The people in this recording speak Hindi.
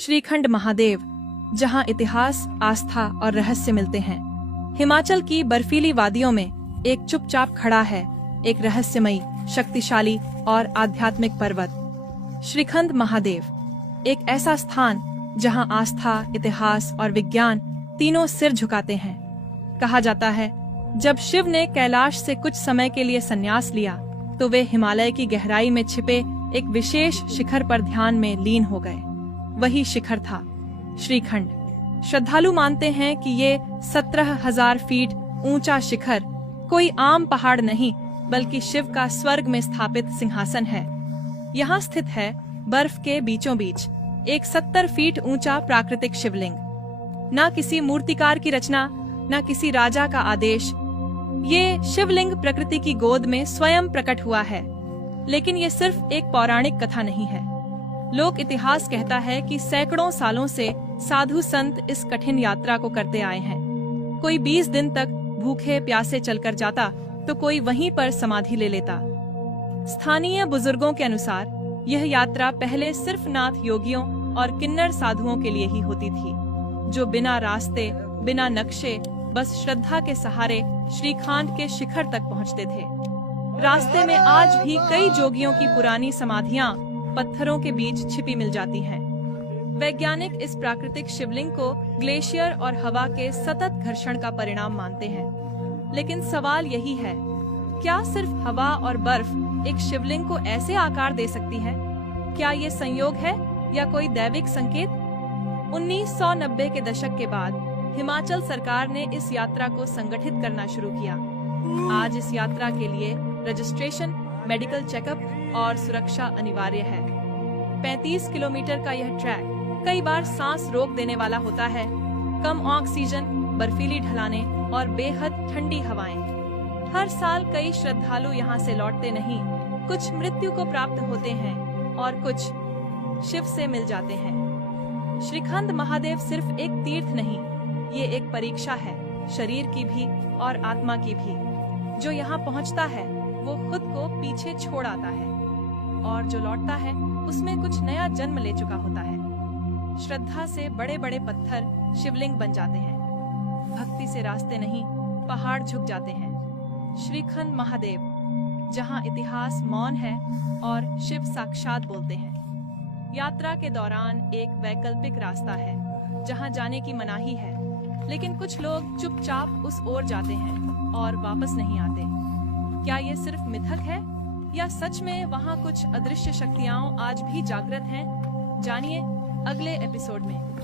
श्रीखंड महादेव, जहां इतिहास, आस्था और रहस्य मिलते हैं। हिमाचल की बर्फीली वादियों में एक चुपचाप खड़ा है एक रहस्यमयी, शक्तिशाली और आध्यात्मिक पर्वत, श्रीखंड महादेव। एक ऐसा स्थान जहां आस्था, इतिहास और विज्ञान तीनों सिर झुकाते हैं। कहा जाता है, जब शिव ने कैलाश से कुछ समय के लिए संन्यास लिया, तो वे हिमालय की गहराई में छिपे एक विशेष शिखर पर ध्यान में लीन हो गए। वही शिखर था श्रीखंड। श्रद्धालु मानते हैं कि ये 17,000 फीट ऊंचा शिखर कोई आम पहाड़ नहीं, बल्कि शिव का स्वर्ग में स्थापित सिंहासन है। यहाँ स्थित है बर्फ के बीचों बीच एक 70 फीट ऊंचा प्राकृतिक शिवलिंग। न किसी मूर्तिकार की रचना, न किसी राजा का आदेश। ये शिवलिंग प्रकृति की गोद में स्वयं प्रकट हुआ है। लेकिन ये सिर्फ एक पौराणिक कथा नहीं है। लोक इतिहास कहता है कि सैकड़ों सालों से साधु संत इस कठिन यात्रा को करते आए हैं। कोई 20 दिन तक भूखे प्यासे चलकर जाता, तो कोई वहीं पर समाधि ले लेता। स्थानीय बुजुर्गों के अनुसार यह यात्रा पहले सिर्फ नाथ योगियों और किन्नर साधुओं के लिए ही होती थी, जो बिना रास्ते, बिना नक्शे, बस श्रद्धा के सहारे श्रीखंड के शिखर तक पहुंचते थे। रास्ते में आज भी कई जोगियों की पुरानी समाधियां पत्थरों के बीच छिपी मिल जाती हैं। वैज्ञानिक इस प्राकृतिक शिवलिंग को ग्लेशियर और हवा के सतत घर्षण का परिणाम मानते हैं। लेकिन सवाल यही है, क्या सिर्फ हवा और बर्फ एक शिवलिंग को ऐसे आकार दे सकती है? क्या ये संयोग है या कोई दैविक संकेत? 1990 के दशक के बाद हिमाचल सरकार ने इस यात्रा को संगठित करना शुरू किया। आज इस यात्रा के लिए रजिस्ट्रेशन, मेडिकल चेकअप और सुरक्षा अनिवार्य है। 35 किलोमीटर का यह ट्रैक कई बार सांस रोक देने वाला होता है। कम ऑक्सीजन, बर्फीली ढलानें और बेहद ठंडी हवाएं। हर साल कई श्रद्धालु यहाँ से लौटते नहीं। कुछ मृत्यु को प्राप्त होते हैं और कुछ शिव से मिल जाते हैं। श्रीखंड महादेव सिर्फ एक तीर्थ नहीं, ये एक परीक्षा है, शरीर की भी और आत्मा की भी। जो यहाँ पहुँचता है वो खुद को पीछे छोड़ आता है, और जो लौटता है उसमें कुछ नया जन्म ले चुका होता है। श्रद्धा से बड़े बड़े पत्थर शिवलिंग बन जाते हैं। भक्ति से रास्ते नहीं, पहाड़ झुक जाते हैं। श्रीखंड महादेव, जहाँ इतिहास मौन है और शिव साक्षात बोलते हैं। यात्रा के दौरान एक वैकल्पिक रास्ता है जहाँ जाने की मनाही है, लेकिन कुछ लोग चुपचाप उस ओर जाते हैं और वापस नहीं आते। क्या ये सिर्फ मिथक है या सच में वहाँ कुछ अदृश्य शक्तियाँ आज भी जागृत हैं? जानिए अगले एपिसोड में।